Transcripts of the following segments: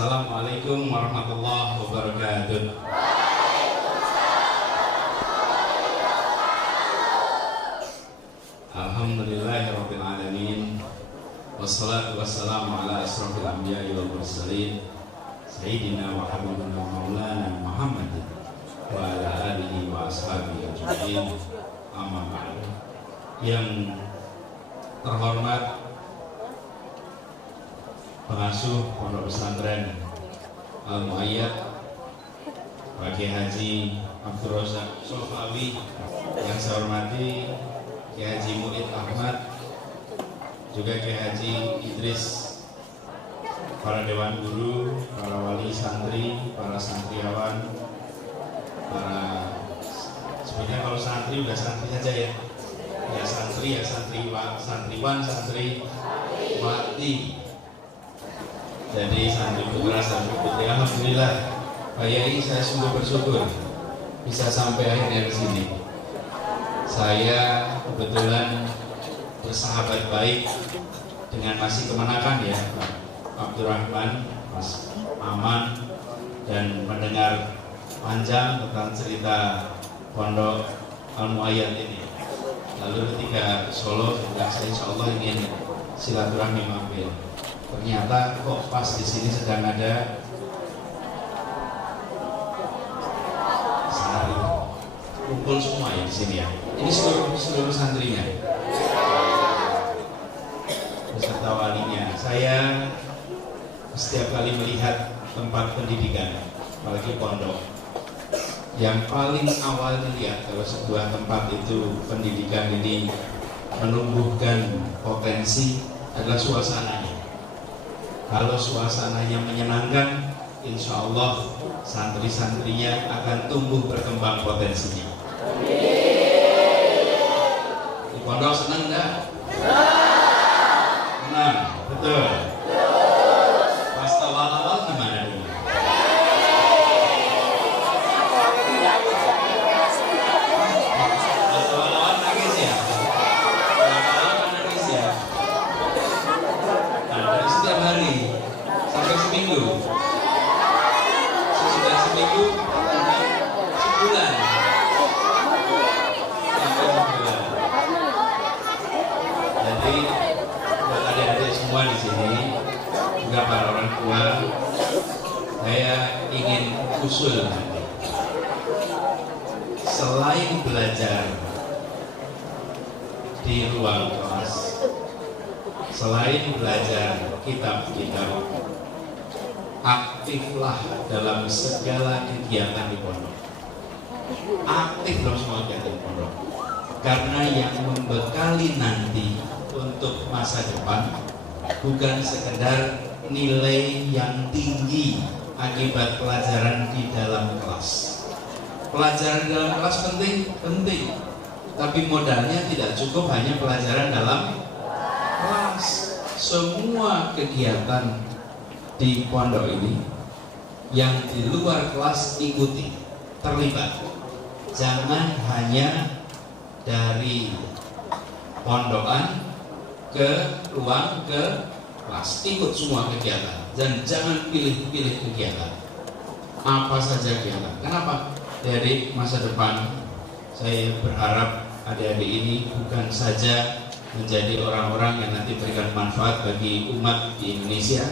Assalamualaikum warahmatullahi wabarakatuh. Alhamdulillahirabbil alamin. Wassalatu wassalamu ala asrofil anbiya'i wal mursalin Sayyidina wa habibina maulana Muhammadin wa ala alihi wa ashabihi ajma'in. Amma ba'du. Yang terhormat pengasuh Pondok Pesantren Al-Muayyad Pak Kiai Haji Abdul Razak Sofawi, yang saya hormati Kiai Haji Mu'id Ahmad, juga Kiai Haji Idris, para dewan guru, para wali santri, para santriawan, para sebenarnya kalau santri udah santri saja ya, ya santri ya santriwan, santriwati. Jadi santri putra, santri putri, alhamdulillah Pak Yai, saya sungguh bersyukur bisa sampai akhirnya ke sini. Saya kebetulan bersahabat baik dengan Masih Kemenakan ya, Pak Abdurrahman, Mas Aman, dan mendengar panjang tentang cerita Pondok Al-Muayyad ini. Lalu ketika Solo juga saya insya Allah ingin silaturahmi mampir. Ternyata kok pas di sini sedang ada sehari kumpul semua ya di sini ya. Ini seluruh santrinya beserta walinya. Saya setiap kali melihat tempat pendidikan, apalagi pondok, yang paling awal dilihat kalau sebuah tempat itu pendidikan ini menumbuhkan potensi adalah suasananya. Kalau suasananya menyenangkan, insya Allah santri-santrinya akan tumbuh berkembang potensinya. Di pondok senang enggak? Senang, betul. Pas awal-awal gimana dulu? Pas awal-awal nangis ya? Awal-awal nangis ya? Nah, dari setiap hari sampai seminggu, sesudah seminggu sebulan sampai sebulan. Jadi buat adik-adik semua di sini, juga para orang tua, saya ingin usul nanti, selain belajar di ruang kelas, selain belajar kitab-kitab, aktiflah dalam segala kegiatan di pondok. Aktif dalam semua kegiatan di pondok. Karena yang membekali nanti untuk masa depan bukan sekedar nilai yang tinggi akibat pelajaran di dalam kelas. Pelajaran di dalam kelas penting. Tapi modalnya tidak cukup hanya pelajaran dalam kelas. Semua kegiatan di pondok ini yang di luar kelas ikuti, terlibat. Jangan hanya dari pondokan ke ruang ke kelas, ikut semua kegiatan dan jangan pilih-pilih kegiatan. Apa saja kegiatan. Kenapa? Dari masa depan saya berharap adik-adik ini bukan saja menjadi orang-orang yang nanti berikan manfaat bagi umat di Indonesia,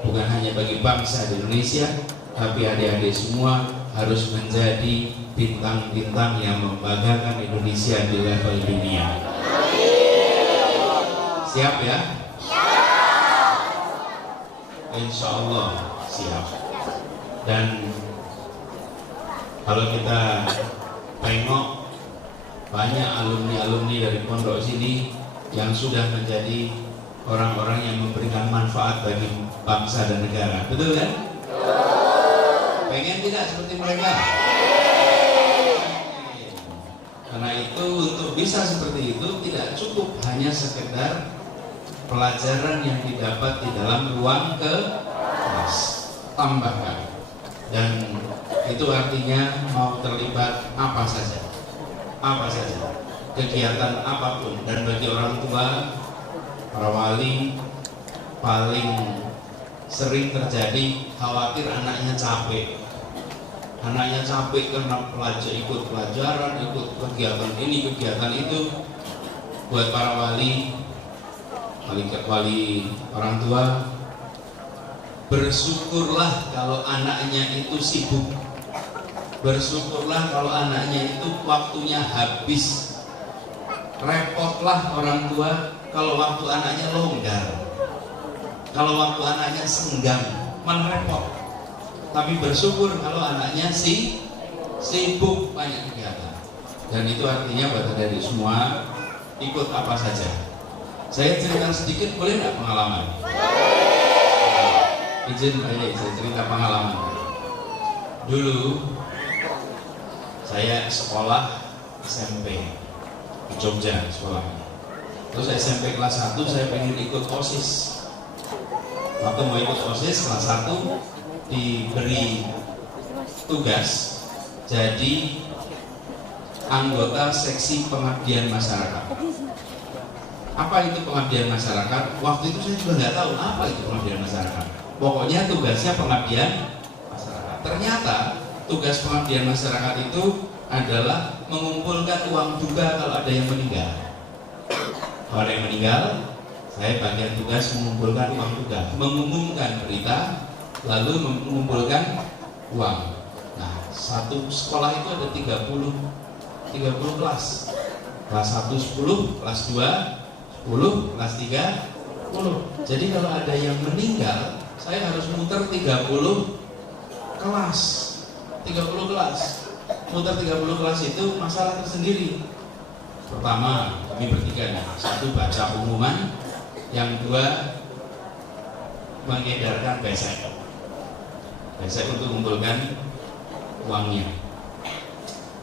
bukan hanya bagi bangsa di Indonesia, tapi adik-adik semua harus menjadi bintang-bintang yang membanggakan Indonesia di level dunia. Siap ya? Insya Allah siap. Dan kalau kita tengok banyak alumni-alumni dari pondok sini yang sudah menjadi orang-orang yang memberikan manfaat bagi bangsa dan negara, betul kan? Pengen tidak seperti mereka? Karena itu untuk bisa seperti itu tidak cukup hanya sekedar pelajaran yang didapat di dalam ruang kelas, tambahkan. Dan itu artinya mau terlibat apa saja, kegiatan apapun. Dan bagi orang tua, para wali, paling sering terjadi khawatir anaknya capek. Anaknya capek karena ikut pelajaran, ikut kegiatan ini, kegiatan itu. Buat para wali orang tua, bersyukurlah kalau anaknya itu sibuk. Bersyukurlah kalau anaknya itu waktunya habis. Repotlah orang tua kalau waktu anaknya longgar. Kalau waktu anaknya senggang, repot. Tapi bersyukur kalau anaknya sibuk banyak kegiatan. Dan itu artinya buat adik semua, ikut apa saja. Saya cerita sedikit, boleh nggak pengalaman? Izin saya cerita pengalaman. Dulu saya sekolah SMP di Jogja sekolahnya. Terus SMP kelas 1 saya pengen ikut OSIS. Waktu mau ikut OSIS kelas 1 diberi tugas jadi anggota seksi pengabdian masyarakat. Apa itu pengabdian masyarakat? Waktu itu saya juga nggak tahu apa itu pengabdian masyarakat. Pokoknya tugasnya pengabdian masyarakat. Ternyata tugas pengabdian masyarakat itu adalah mengumpulkan uang duka kalau ada yang meninggal. Kalau ada yang meninggal, saya bagian tugas mengumpulkan uang duka, mengumumkan berita, lalu mengumpulkan uang. Nah, satu sekolah itu ada 30 kelas. Kelas 1 10, kelas 2 10, kelas 3 10. Jadi kalau ada yang meninggal, saya harus muter 30 kelas. 30 kelas. Muter 30 kelas itu masalah tersendiri. Pertama, kami bertiga nih. Satu, baca pengumuman. Yang dua, mengedarkan besek untuk mengumpulkan uangnya.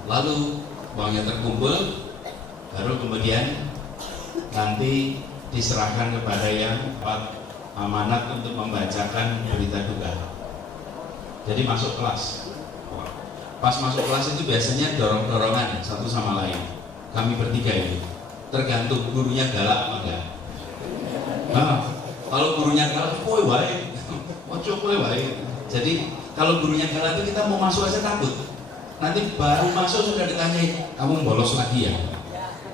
Lalu uangnya terkumpul, baru kemudian nanti diserahkan kepada yang dapat amanat untuk membacakan berita duka. Jadi masuk kelas. Pas masuk kelas itu biasanya dorong-dorongan satu sama lain. Kami bertiga ini, tergantung gurunya galak apa enggak. Nah, kalau gurunya galak, kowe wae, ojo kowe wae. Jadi kalau gurunya galak itu kita mau masuk aja takut. Nanti baru masuk sudah ditanyai, kamu bolos lagi ya?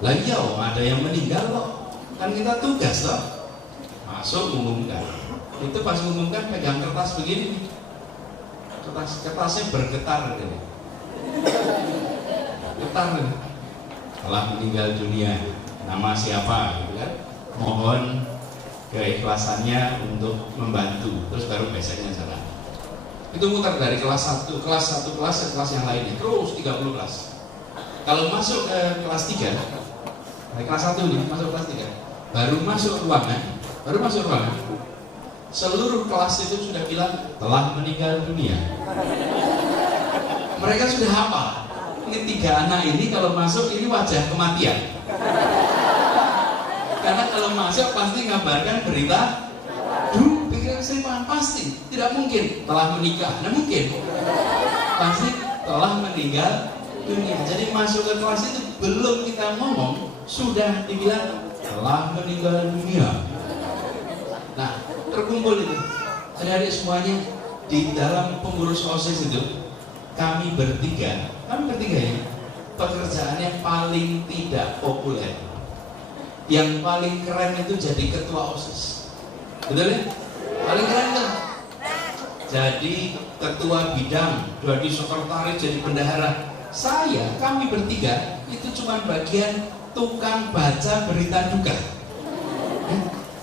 Lah iya, ada yang meninggal kok. Kan kita tugas loh. Masuk umumkan. Itu pas umumkan pegang kertas begini. Kertasnya bergetar gitu. Getar gitu. Telah meninggal dunia, nama siapa gitu kan. Mohon keikhlasannya untuk membantu. Terus baru besoknya jalan. Itu muter dari kelas 1 ke kelas yang lainnya, terus 30 kelas. Kalau masuk ke kelas 3, dari kelas 1 nih, masuk kelas 3, baru masuk ruangan, seluruh kelas itu sudah bilang telah meninggal dunia. Mereka sudah hafal. Ini 3 anak ini kalau masuk ini wajah kematian. Karena kalau masuk pasti ngabarkan berita pikiran saya pasti tidak mungkin telah menikah, nah mungkin pasti telah meninggal dunia. Jadi masuk ke kelas itu belum kita ngomong sudah dibilang telah meninggal dunia. Nah, terkumpul itu adik-adik semuanya di dalam pengurus OSIS itu kami bertiga ya, pekerjaan yang paling tidak populer, yang paling keren itu jadi ketua OSIS. Betul ya? Paling keren kan? Jadi ketua bidang, jadi sekretaris, jadi bendahara. Kami bertiga itu cuma bagian tukang baca berita duka.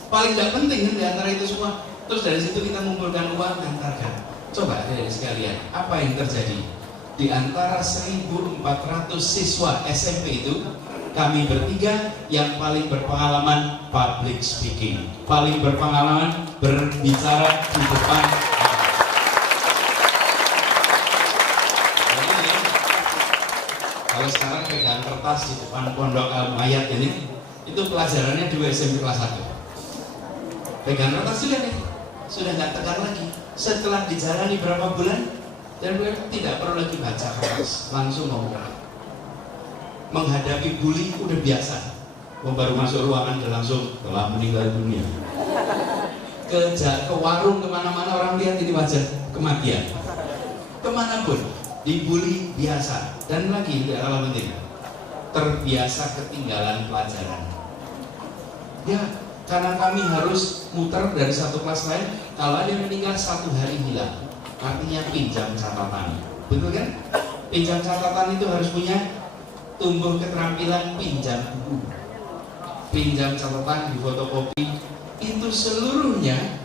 Paling tidak penting kan di antara itu semua. Terus dari situ kita mengumpulkan uang, antarkan. Coba dari sekalian, apa yang terjadi? Di antara 1.400 siswa SMP itu, kami bertiga yang paling berpengalaman public speaking, paling berpengalaman berbicara di depan. Jadi, kalau sekarang pegang kertas di depan pondok Al-Mayat ini, itu pelajarannya di SMP kelas 1. Pegang kertas sudah nggak tegar lagi. Setelah dijalani berapa bulan, dan mereka tidak perlu lagi baca kertas, langsung ngomong. Menghadapi bully udah biasa. Baru masuk ruangan dan langsung telah meninggal dunia. ke warung, kemana-mana orang lihat ini wajah kematian. Kemanapun dibully biasa. Dan lagi tidak kalah penting, terbiasa ketinggalan pelajaran. Ya, karena kami harus muter dari satu kelas lain. Kalau ada yang meninggal 1 hari hilang, artinya pinjam catatan. Betul kan? Pinjam catatan itu harus punya tumbuh keterampilan pinjam buku, pinjam catatan, di fotokopi. Itu seluruhnya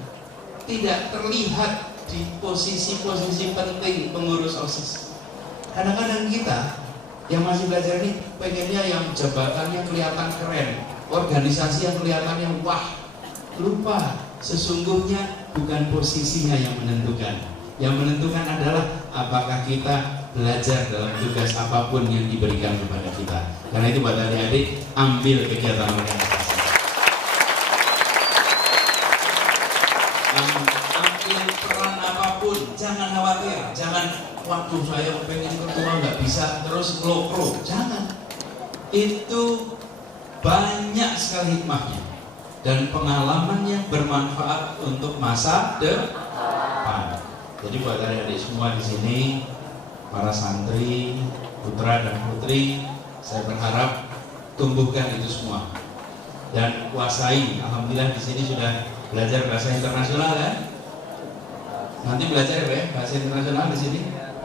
tidak terlihat di posisi-posisi penting pengurus OSIS. Kadang-kadang kita yang masih belajar ini pengennya yang jabatannya kelihatan keren, organisasi yang kelihatannya wah. Lupa, sesungguhnya bukan posisinya yang menentukan. Yang menentukan adalah apakah kita belajar dalam tugas apapun yang diberikan kepada kita. Karena itu buat adik-adik, ambil kegiatan organisasi. Ambil peran apapun, jangan khawatir, jangan waktu saya pengen ketua nggak bisa terus ngelokro, jangan. Itu banyak sekali hikmahnya dan pengalamannya bermanfaat untuk masa depan. Jadi buat adik-adik semua di sini, para santri, putra dan putri, saya berharap tumbuhkan itu semua dan kuasai. Alhamdulillah di sini sudah belajar bahasa internasional kan? Nanti belajar ya bahasa internasional di sini.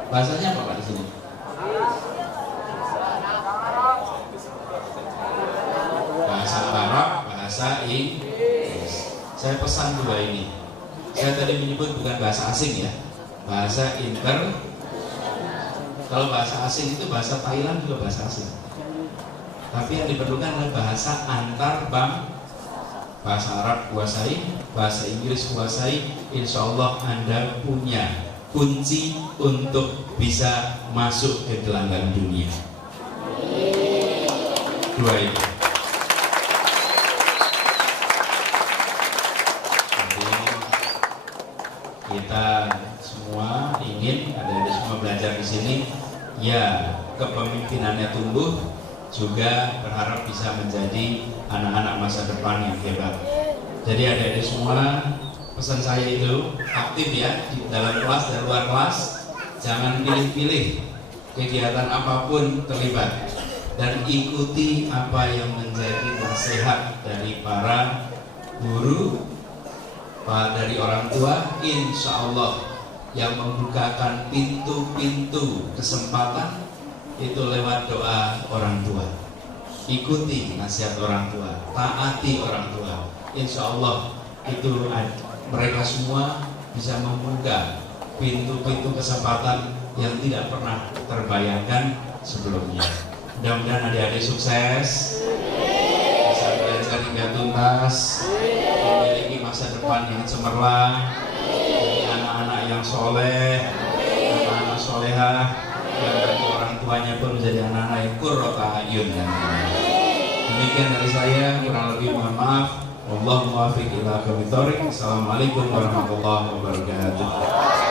Bahasanya apa Pak di sini? Bahasa Arab, bahasa Inggris. Saya pesan 2 ini. Saya tadi menyebut bukan bahasa asing ya, bahasa Kalau bahasa asing itu bahasa Thailand juga bahasa asing. Tapi yang diperlukan adalah bahasa antar bangsa. Bahasa Arab kuasai, bahasa Inggris kuasai, insya Allah Anda punya kunci untuk bisa masuk ke gelanggang dunia. 2 itu. Jadi kita semua ingin adik-adik semua belajar di sini, ya kepemimpinannya tumbuh, juga berharap bisa menjadi anak-anak masa depan yang hebat. Jadi adik-adik semua, pesan saya itu aktif ya di dalam kelas dan luar kelas, jangan pilih-pilih kegiatan apapun terlibat dan ikuti apa yang menjadi nasihat dari para guru, dari orang tua. Insya Allah yang membukakan pintu-pintu kesempatan itu lewat doa orang tua. Ikuti nasihat orang tua, taati orang tua. Insya Allah itu mereka semua bisa membuka pintu-pintu kesempatan yang tidak pernah terbayangkan sebelumnya. Mudah-mudahan adik-adik sukses, bisa belajar hingga tuntas, memiliki masa depan yang cemerlang, anak-anak yang soleh, anak-anak solehah, dan bagi orang tuanya pun menjadi anak-anak yang qurrata a'yun. Demikian dari saya, kurang lebih mohon maaf. Wallahu muwaffiq ila aqwamit thoriq. Assalamualaikum warahmatullahi wabarakatuh.